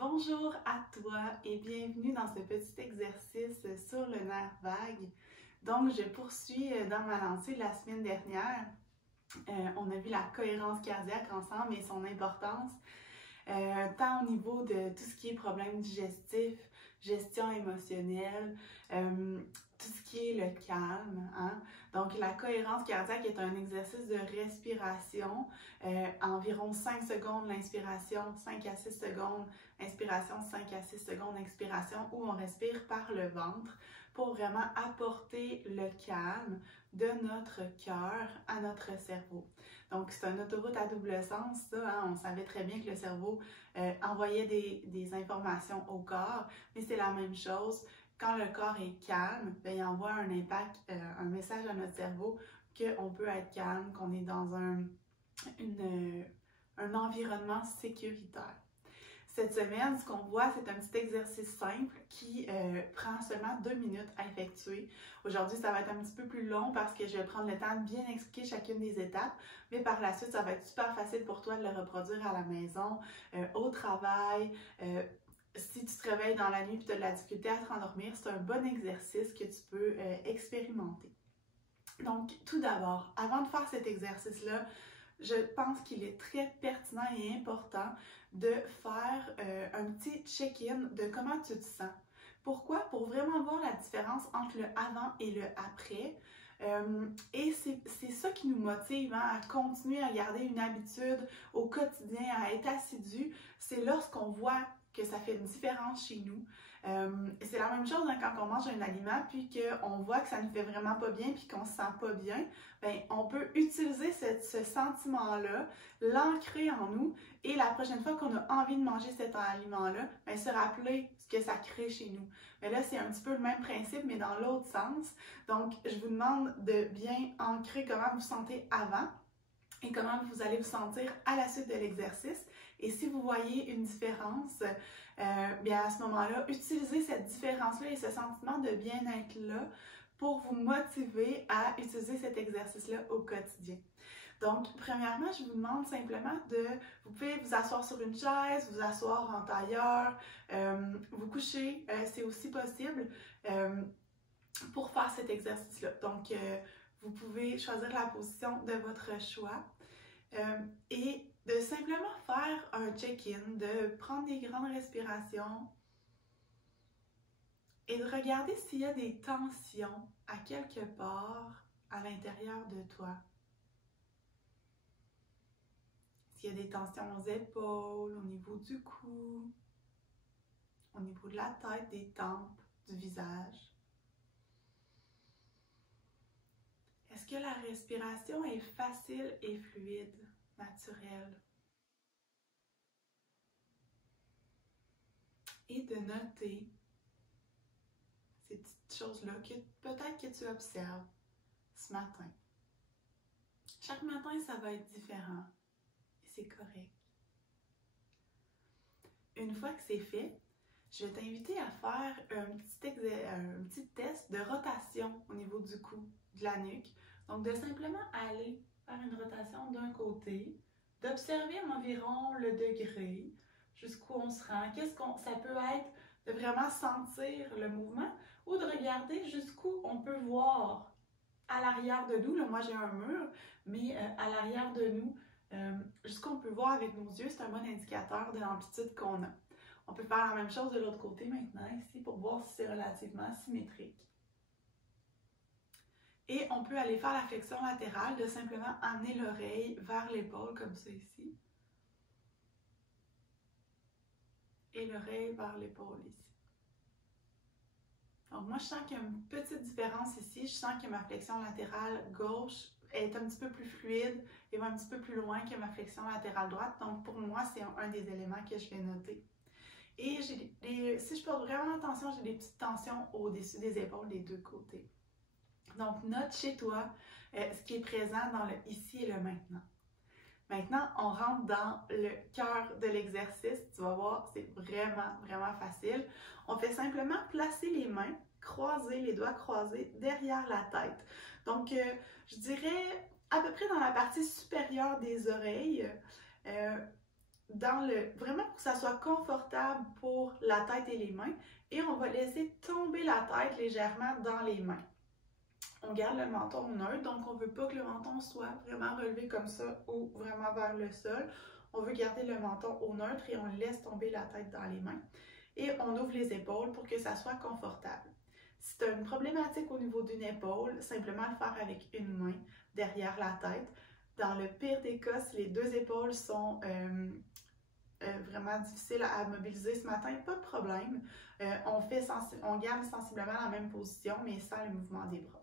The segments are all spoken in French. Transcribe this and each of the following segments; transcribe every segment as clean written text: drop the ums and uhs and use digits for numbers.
Bonjour à toi et bienvenue dans ce petit exercice sur le nerf vague. Donc, je poursuis dans ma lancée de la semaine dernière. On a vu la cohérence cardiaque ensemble et son importance, tant au niveau de tout ce qui est problème digestif, gestion émotionnelle, tout ce qui est le calme. Donc, la cohérence cardiaque est un exercice de respiration, environ 5 secondes l'inspiration, 5 à 6 secondes inspiration, 5 à 6 secondes expiration, où on respire par le ventre pour vraiment apporter le calme de notre cœur à notre cerveau. Donc, c'est une autoroute à double sens, ça. On savait très bien que le cerveau envoyait des informations au corps, mais c'est la même chose. Quand le corps est calme, bien, il envoie un impact, un message à notre cerveau qu'on peut être calme, qu'on est dans un environnement sécuritaire. Cette semaine, ce qu'on voit, c'est un petit exercice simple qui prend seulement 2 minutes à effectuer. Aujourd'hui, ça va être un petit peu plus long parce que je vais prendre le temps de bien expliquer chacune des étapes, mais par la suite, ça va être super facile pour toi de le reproduire à la maison, au travail. Si tu te réveilles dans la nuit et tu as de la difficulté à te rendormir, c'est un bon exercice que tu peux expérimenter. Donc, tout d'abord, avant de faire cet exercice-là, je pense qu'il est très pertinent et important de faire un petit check-in de comment tu te sens. Pourquoi? Pour vraiment voir la différence entre le avant et le après. Et c'est ça qui nous motive à continuer à garder une habitude au quotidien, à être assidu. C'est lorsqu'on voit que ça fait une différence chez nous. C'est la même chose quand on mange un aliment puis qu'on voit que ça nous fait vraiment pas bien puis qu'on se sent pas bien, bien, on peut utiliser ce sentiment-là, l'ancrer en nous et la prochaine fois qu'on a envie de manger cet aliment-là, bien, se rappeler ce que ça crée chez nous. Mais là, c'est un petit peu le même principe mais dans l'autre sens. Donc, je vous demande de bien ancrer comment vous vous sentez avant et comment vous allez vous sentir à la suite de l'exercice. Et si vous voyez une différence, bien à ce moment-là, utilisez cette différence-là et ce sentiment de bien-être-là pour vous motiver à utiliser cet exercice-là au quotidien. Donc, premièrement, je vous demande simplement vous pouvez vous asseoir sur une chaise, vous asseoir en tailleur, vous coucher, c'est aussi possible pour faire cet exercice-là. Donc, vous pouvez choisir la position de votre choix et de simplement faire un check-in, de prendre des grandes respirations et de regarder s'il y a des tensions à quelque part à l'intérieur de toi. S'il y a des tensions aux épaules, au niveau du cou, au niveau de la tête, des tempes, du visage. Est-ce que la respiration est facile et fluide, naturelle? Et de noter ces petites choses-là que peut-être que tu observes ce matin. Chaque matin, ça va être différent et c'est correct. Une fois que c'est fait, je vais t'inviter à faire un petit test de rotation au niveau du cou, de la nuque. Donc, de simplement aller faire une rotation d'un côté, d'observer environ le degré, jusqu'où on se rend. Ça peut être de vraiment sentir le mouvement ou de regarder jusqu'où on peut voir à l'arrière de nous. Là, moi, j'ai un mur, mais à l'arrière de nous, jusqu'où on peut voir avec nos yeux, c'est un bon indicateur de l'amplitude qu'on a. On peut faire la même chose de l'autre côté maintenant, ici, pour voir si c'est relativement symétrique. Et on peut aller faire la flexion latérale, de simplement amener l'oreille vers l'épaule, comme ça ici. Et l'oreille vers l'épaule ici. Donc moi, je sens qu'il y a une petite différence ici. Je sens que ma flexion latérale gauche est un petit peu plus fluide et va un petit peu plus loin que ma flexion latérale droite. Donc pour moi, c'est un des éléments que je vais noter. Et si je porte vraiment attention, j'ai des petites tensions au-dessus des épaules des deux côtés. Donc, note chez toi ce qui est présent dans le ici et le maintenant. Maintenant, on rentre dans le cœur de l'exercice. Tu vas voir, c'est vraiment, vraiment facile. On fait simplement placer les mains, croiser, les doigts croisés derrière la tête. Donc, je dirais à peu près dans la partie supérieure des oreilles. vraiment pour que ça soit confortable pour la tête et les mains. Et on va laisser tomber la tête légèrement dans les mains. On garde le menton neutre, donc on ne veut pas que le menton soit vraiment relevé comme ça ou vraiment vers le sol. On veut garder le menton au neutre et on laisse tomber la tête dans les mains. Et on ouvre les épaules pour que ça soit confortable. Si tu as une problématique au niveau d'une épaule, simplement le faire avec une main derrière la tête. Dans le pire des cas, si les deux épaules sont vraiment difficiles à mobiliser ce matin, pas de problème. On garde sensiblement la même position, mais sans le mouvement des bras.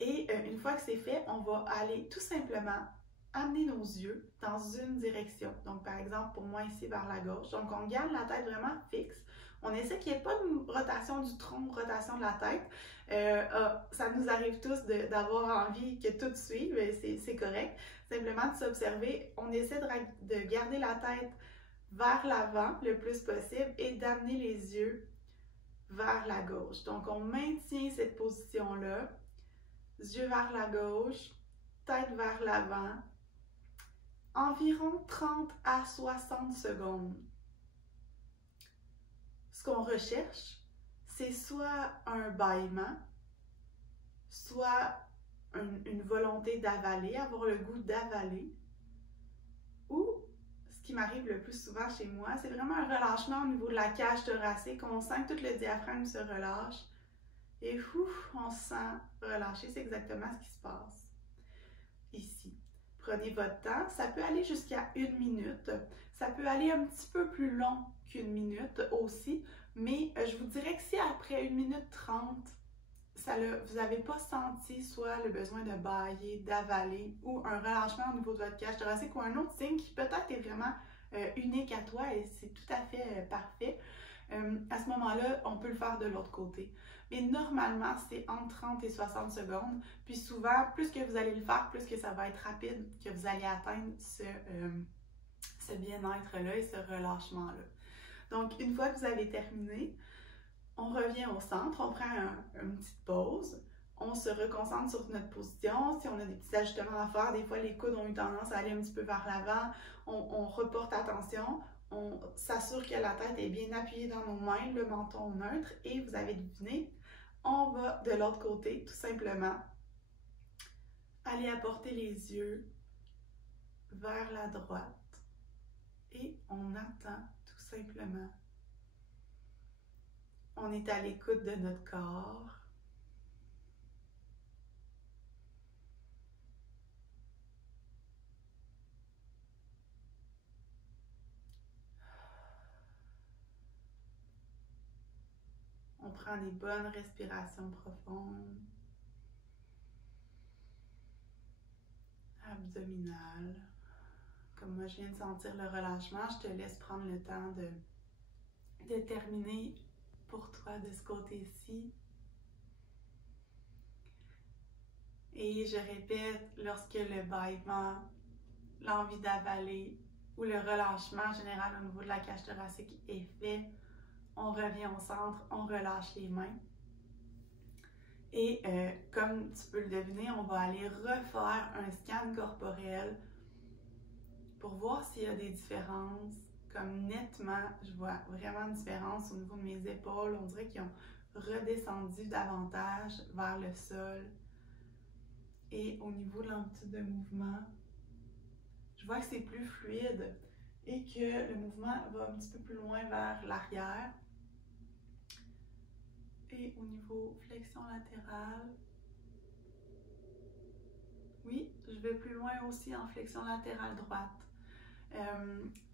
Et une fois que c'est fait, on va aller tout simplement amener nos yeux dans une direction. Donc, par exemple, pour moi, ici, vers la gauche. Donc, on garde la tête vraiment fixe. On essaie qu'il n'y ait pas de rotation du tronc, rotation de la tête. Ça nous arrive tous d'avoir envie que tout suive, c'est correct. Simplement de s'observer. On essaie de garder la tête vers l'avant le plus possible et d'amener les yeux vers la gauche. Donc, on maintient cette position-là. Yeux vers la gauche, tête vers l'avant, environ 30 à 60 secondes. Ce qu'on recherche, c'est soit un bâillement, soit une volonté d'avaler, avoir le goût d'avaler, ou, ce qui m'arrive le plus souvent chez moi, c'est vraiment un relâchement au niveau de la cage thoracique. On sent que tout le diaphragme se relâche. Et ouf, on se sent relâché, c'est exactement ce qui se passe ici. Prenez votre temps, ça peut aller jusqu'à 1 minute, ça peut aller un petit peu plus long qu'1 minute aussi, mais je vous dirais que si après 1 minute 30, vous n'avez pas senti soit le besoin de bâiller, d'avaler ou un relâchement au niveau de votre cage thoracique ou un autre signe qui peut-être est vraiment unique à toi et c'est tout à fait parfait, à ce moment-là, on peut le faire de l'autre côté. Mais normalement, c'est entre 30 et 60 secondes. Puis souvent, plus que vous allez le faire, plus que ça va être rapide, que vous allez atteindre ce bien-être-là et ce relâchement-là. Donc, une fois que vous avez terminé, on revient au centre, on prend une petite pause, on se reconcentre sur notre position. Si on a des petits ajustements à faire, des fois les coudes ont eu tendance à aller un petit peu vers l'avant, on reporte attention. On s'assure que la tête est bien appuyée dans nos mains, le menton neutre, et vous avez deviné, on va de l'autre côté, tout simplement, aller apporter les yeux vers la droite et on attend tout simplement. On est à l'écoute de notre corps. On prend des bonnes respirations profondes, abdominales. Comme moi, je viens de sentir le relâchement, je te laisse prendre le temps de terminer pour toi de ce côté-ci. Et je répète, lorsque le bâillement, l'envie d'avaler ou le relâchement général au niveau de la cage thoracique est fait, on revient au centre, on relâche les mains. Et comme tu peux le deviner, on va aller refaire un scan corporel pour voir s'il y a des différences. Comme nettement, je vois vraiment une différence au niveau de mes épaules. On dirait qu'ils ont redescendu davantage vers le sol. Et au niveau de l'amplitude de mouvement, je vois que c'est plus fluide et que le mouvement va un petit peu plus loin vers l'arrière. Et au niveau flexion latérale, oui, je vais plus loin aussi en flexion latérale droite.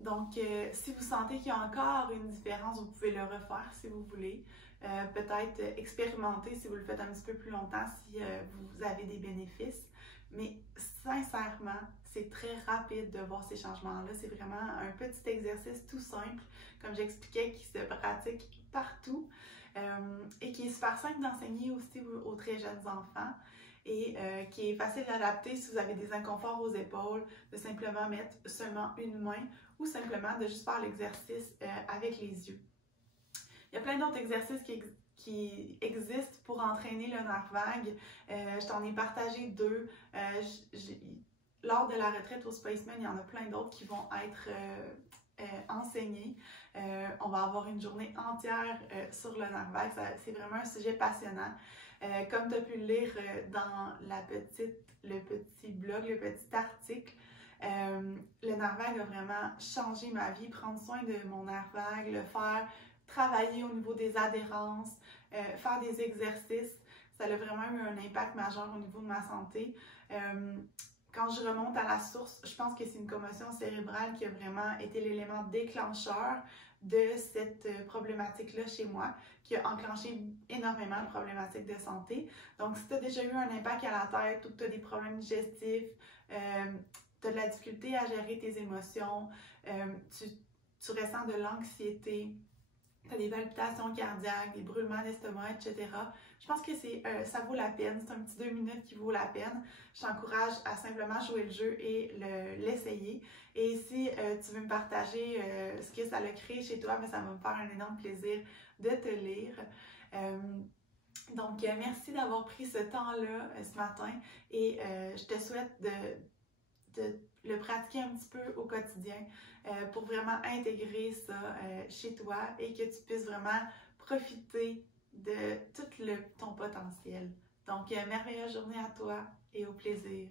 Donc, si vous sentez qu'il y a encore une différence, vous pouvez le refaire si vous voulez. Peut-être expérimenter si vous le faites un petit peu plus longtemps, si vous avez des bénéfices. Mais sincèrement, c'est très rapide de voir ces changements-là. C'est vraiment un petit exercice tout simple, comme j'expliquais, qui se pratique partout et qui est super simple d'enseigner aussi aux très jeunes enfants. Et qui est facile d'adapter si vous avez des inconforts aux épaules, de simplement mettre seulement une main ou simplement de juste faire l'exercice avec les yeux. Il y a plein d'autres exercices qui existent pour entraîner le nerf vague. Je t'en ai partagé 2. lors de la retraite au Spaceman, il y en a plein d'autres qui vont être enseignés. On va avoir une journée entière sur le nerf vague. C'est vraiment un sujet passionnant. Comme tu as pu le lire dans le petit blog, le petit article, le nerf vague a vraiment changé ma vie. Prendre soin de mon nerf vague, le faire travailler au niveau des adhérences, faire des exercices, ça a vraiment eu un impact majeur au niveau de ma santé. Quand je remonte à la source, je pense que c'est une commotion cérébrale qui a vraiment été l'élément déclencheur de cette problématique-là chez moi, qui a enclenché énormément de problématiques de santé. Donc, si tu as déjà eu un impact à la tête ou que tu as des problèmes digestifs, tu as de la difficulté à gérer tes émotions, tu ressens de l'anxiété, tu as des palpitations cardiaques, des brûlements d'estomac, etc. Je pense que ça vaut la peine. C'est un petit 2 minutes qui vaut la peine. Je t'encourage à simplement jouer le jeu et l'essayer. Et si tu veux me partager ce que ça a créé chez toi, ça va me faire un énorme plaisir de te lire. Donc, merci d'avoir pris ce temps-là ce matin et je te souhaite de le pratiquer un petit peu au quotidien pour vraiment intégrer ça chez toi et que tu puisses vraiment profiter de tout ton potentiel. Donc, merveilleuse journée à toi et au plaisir.